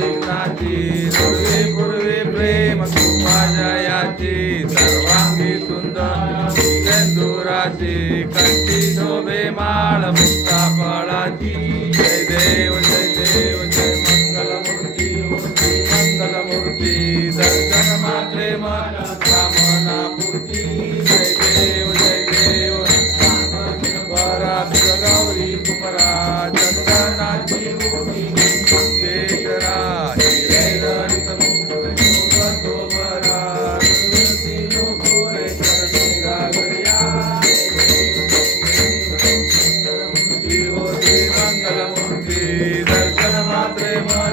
विघ्नाची पूर्वी पूर्वी प्रेम कृपाजयाची सर्वांगी सुंदर सेंदुराची कंठी शोभे माळ मुक्ता फळाची जय देव जय देव जय मंगलमूर्ती मंगलमूर्ती.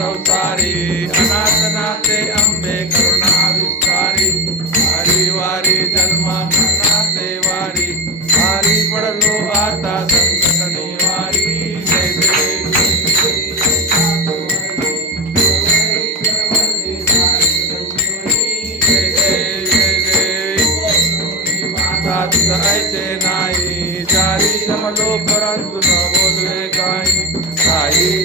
સંસારી અનાથનાથે અંબે કરુણા વિસ્તારી હારી વારી જન્મ કરનાથે વારી હારી પડલો આતા સંકટની વારી જય જય નાઈ ચારી જમલો પરંતુ ન બોલવે કાઈ કાઈ